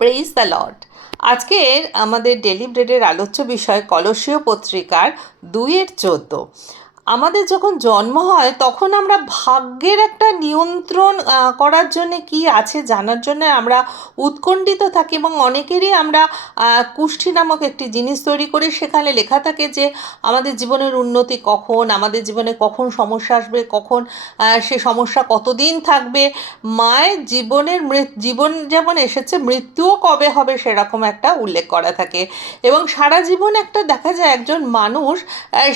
Praise the Lord. আজকের আমাদের daily ব্রেডের আলোচ্য বিষয় কলসীয় পত্রিকার 2:14। আমাদের যখন জন্ম হয় তখন আমরা ভাগ্যের একটা নিয়ন্ত্রণ করার জন্যে কি আছে জানার জন্য আমরা উৎকণ্ঠিত থাকি, এবং অনেকেরই আমরা কুষ্ঠি নামক একটি জিনিস তৈরি করি। সেখানে লেখা থাকে যে আমাদের জীবনের উন্নতি কখন, আমাদের জীবনে কখন সমস্যা আসবে, কখন সে সমস্যা কতদিন থাকবে, মায়ের জীবন যেমন এসেছে মৃত্যুও কবে হবে সেরকম একটা উল্লেখ করা থাকে। এবং সারা জীবন একটা দেখা যায় একজন মানুষ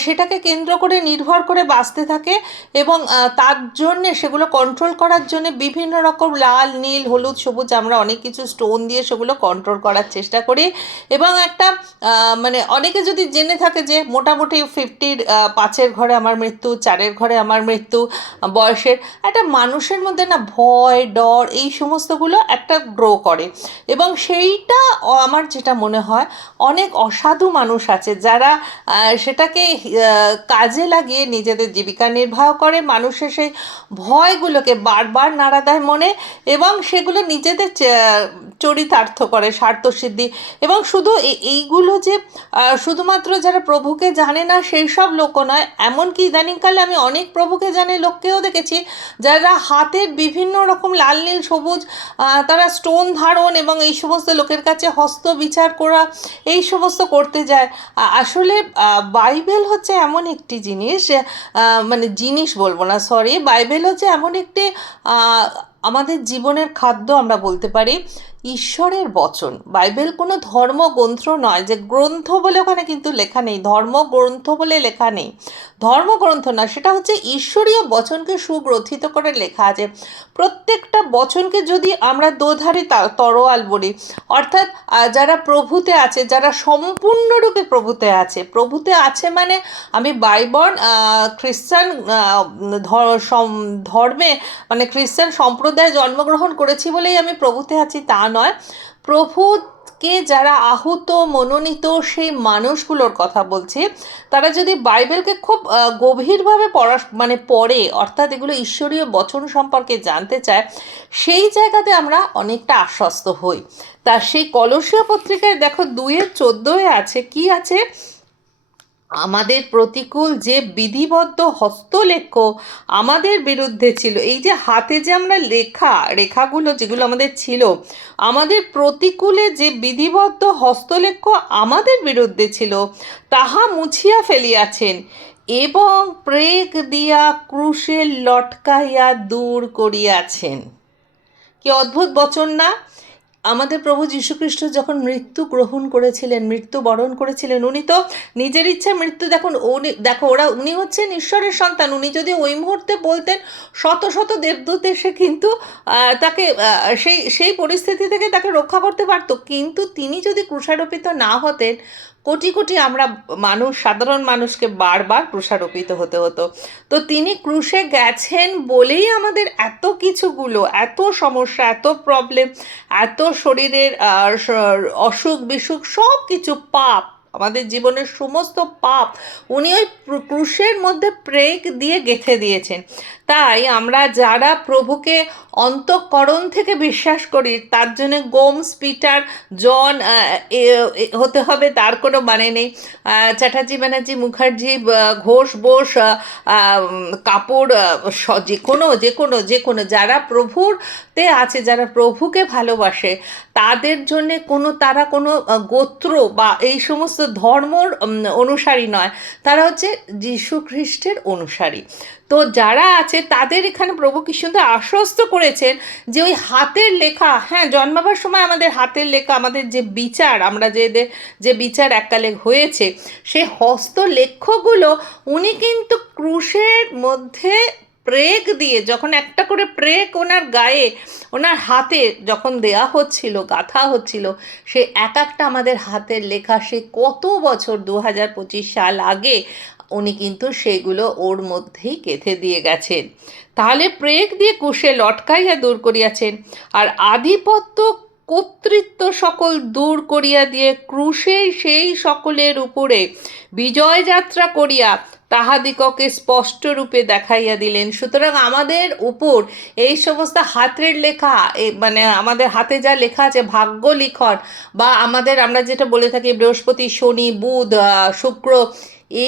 সেটাকে কেন্দ্র করে নির্ভর করে বাঁচতে থাকে, এবং তার জন্যে সেগুলো কন্ট্রোল করার জন্যে বিভিন্ন রকম লাল, নীল, হলুদ, সবুজ আমরা অনেক কিছু স্টোন দিয়ে সেগুলো কন্ট্রোল করার চেষ্টা করি। এবং একটা মানে অনেকে যদি জেনে থাকে যে মোটামুটি 50-র 5-এর ঘরে আমার মৃত্যু, 4-এর ঘরে আমার মৃত্যু বয়সের, একটা মানুষের মধ্যে না ভয়, ডর, এই সমস্তগুলো একটা গ্রো করে। এবং সেইটা আমার যেটা মনে হয় অনেক অসাধু মানুষ আছে যারা সেটাকে কাজে লাগিয়ে নিজেদের জীবিকা নির্বাহ করে। মানুষের সেই ভয়গুলোকে বারবার নাড়া দেয় মনে, এবং সেগুলো নিজেদের চরিতার্থ করে, স্বার্থসিদ্ধি। এবং শুধু এইগুলো যে শুধুমাত্র যারা প্রভুকে জানে না সেই সব লোকও নয়, এমনকি ইদানিংকালে আমি অনেক প্রভুকে জানে লোককেও দেখেছি যারা হাতের বিভিন্ন রকম লাল, নীল, সবুজ, তারা স্টোন ধারণ এবং এই সমস্ত লোকের কাছে হস্ত বিচার করা, এই সমস্ত করতে যায়। আসলে বাইবেল হচ্ছে এমন একটি জিনিস, মানে জিনিস বলবো না, সরি, বাইবেল হচ্ছে এমন একটি আমাদের জীবনের খাদ্য আমরা বলতে পারি, ঈশ্বরের বচন। বাইবেল কোনো ধর্মগ্রন্থ নয়, যে গ্রন্থ বলে ওখানে কিন্তু লেখা নেই, ধর্মগ্রন্থ বলে লেখা নেই, ধর্মগ্রন্থ না, সেটা হচ্ছে ঈশ্বরীয় বচনকে সুগ্রথিত করে লেখা আছে। প্রত্যেকটা বচনকে যদি আমরা দোধারি তরোয়াল বলি, অর্থাৎ যারা প্রভুতে আছে, যারা সম্পূর্ণরূপে প্রভুতে আছে মানে আমি বাইবল খ্রিস্টান ধর্মে মানে খ্রিস্টান সম্প্রদায়ে জন্মগ্রহণ করেছি বলেই আমি প্রভুতে আছি তা নয়। প্রভুকে যারা আহুত, মনোনীত সেই মানুষগুলোর কথা বলছি, তারা যদি বাইবেলকে খুব গভীরভাবে পড়ে, অর্থাৎ এগুলো ঈশ্বরীয় বচন সম্পর্কে জানতে চায়, সেই জায়গাতে আমরা অনেকটা আশ্বস্ত হই। তা সেই কলসীয় পত্রিকায় দেখো 2:14 আছে, কি আছে? আমাদের প্রতিকূল যে বিধিবদ্ধ হস্তলেখ আমাদের বিরুদ্ধে ছিল, এই যে হাতে যে আমরা রেখাগুলো যেগুলো আমাদের ছিল, আমাদের প্রতিকূলে যে বিধিবদ্ধ হস্তলেখ আমাদের বিরুদ্ধে ছিল, তাহা মুছিয়া ফেলিয়াছেন এবং প্রেগ দিয়া ক্রুশে লটকাইয়া দূর করিয়াছেন। কি অদ্ভুত বচন না? আমাদের প্রভু যীশুখ্রিস্ট যখন মৃত্যুবরণ করেছিলেন, উনি তো নিজের ইচ্ছা মৃত্যু, উনি হচ্ছেন ঈশ্বরের সন্তান। উনি যদি ওই মুহূর্তে বলতেন, শত শত দেবদূত এসে কিন্তু তাকে সেই পরিস্থিতি থেকে তাকে রক্ষা করতে পারতো, কিন্তু তিনি যদি ক্রুশারোপিত না হতেন, কোটি কোটি আমরা সাধারণ মানুষকে বারবার ক্রুশারোপিত হতে হতো। তো তিনি ক্রুশে গেছেন বলেই আমাদের এত কিছুগুলো, এত সমস্যা, এত প্রবলেম, এত শরীরের অসুখ বিসুখ, সব কিছু পাপ, আমাদের জীবনের সমস্ত পাপ উনি ওই ক্রুশের মধ্যে প্রেগ দিয়ে গেঁথে দিয়েছেন। তাই আমরা যারা প্রভুকে অন্তঃকরণ থেকে বিশ্বাস করি, তার জন্য গোমস, পিটার, জন হতে হবে তার কোনো মানে নেই। চ্যাটার্জি, ব্যানার্জি, মুখার্জি, ঘোষ, বোস, কাপুর, যে কোনো যারা প্রভুরতে আছে, যারা প্রভুকে ভালোবাসে, তাদের জন্যে তারা কোনো গোত্র বা এই সমস্ত ধর্মর অনুসারী নয়, তারা হচ্ছে যীশু খ্রিস্টের অনুসারী। তো যারা আছে তাদের এখানে প্রভু কি সুন্দর আশ্বস্ত করেছেন যে ওই হাতের লেখা, হ্যাঁ, জন্মাবার সময় আমাদের হাতের লেখা, আমাদের যে বিচার, আমরা যে বিচার এককালে হয়েছে, সেই হস্তলেখগুলো উনি কিন্তু ক্রুশের মধ্যে প্রেগ দিয়ে, যখন একটা করে প্রেগ ওনার গায়ে, ওনার হাতে যখন দেয়া হচ্ছিল, গাঁথা হচ্ছিল, সে একটা আমাদের হাতের লেখা, সে কত বছর, 2025 সাল আগে উনি কিন্তু সেগুলো ওর মধ্যেই গেঁথে দিয়ে গেছেন। তাহলে প্রেগ দিয়ে কুশে লটকাইয়া দূর করিয়াছেন। আর আধিপত্য কর্তৃত্ব সকল দূর করিয়া দিয়ে ক্রুশে সেই সকলের উপরে বিজয় যাত্রা করিয়া তাহাদিগকে স্পষ্টরূপে দেখাইয়া দিলেন। সুতরাং আমাদের উপর এই সমস্ত হাতের লেখা, মানে আমাদের হাতে যা লেখা আছে ভাগ্য লিখন, বা আমরা যেটা বলে থাকি বৃহস্পতি, শনি, বুধ, শুক্র,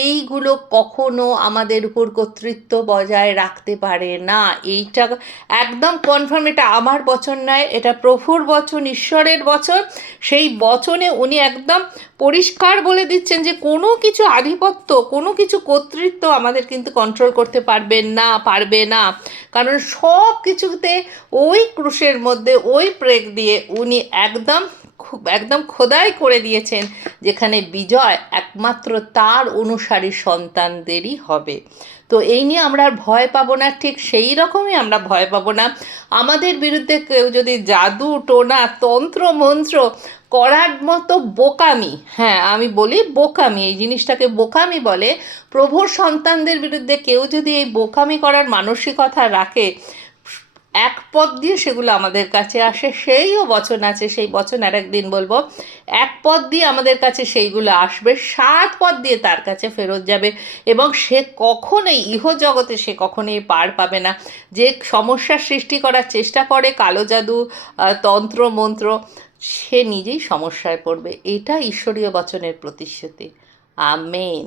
এইগুলো কখনো আমাদের উপর কর্তৃত্ব বজায় রাখতে পারে না। এইটা একদম কনফার্ম, এটা আমার বচন নয়, এটা প্রভুর বচন, ঈশ্বরের বচন। সেই বচনে উনি একদম পরিষ্কার বলে দিচ্ছেন যে কোনো কিছু আধিপত্য, কোনো কিছু কর্তৃত্ব আমাদের কিন্তু কন্ট্রোল করতে পারবে না, কারণ সব কিছুতে ওই ক্রুশের মধ্যে ওই প্রেগ দিয়ে উনি একদম খোদাই করে দিয়েছেন, যেখানে বিজয় একমাত্র তার অনুসারী সন্তানদেরই হবে। তো এই নিয়ে আমরা আর ভয় পাবো না, ঠিক সেই রকমই আমরা ভয় পাবো না। আমাদের বিরুদ্ধে কেউ যদি জাদু টোনা তন্ত্র মন্ত্র করার মতো বোকামি, হ্যাঁ আমি বলি বোকামি, এই জিনিসটাকে বোকামি বলে, প্রভুর সন্তানদের বিরুদ্ধে কেউ যদি এই বোকামি করার মানসিকতা রাখে, এক পথ দিয়ে সেগুলো আমাদের কাছে আসে। সেইও বচন আছে, সেই বচন আর একদিন বলবো। এক পথ দিয়ে আমাদের কাছে সেইগুলো আসবে, 7 পথ দিয়ে তার কাছে ফেরত যাবে, এবং সে কখনোই ইহজগতে সে কখনোই পার পাবে না। যে সমস্যার সৃষ্টি করার চেষ্টা করে কালো জাদু, তন্ত্র মন্ত্র, সে নিজেই সমস্যায় পড়বে। এটা ঈশ্বরীয় বচনের প্রতিশ্রুতি। আমেন।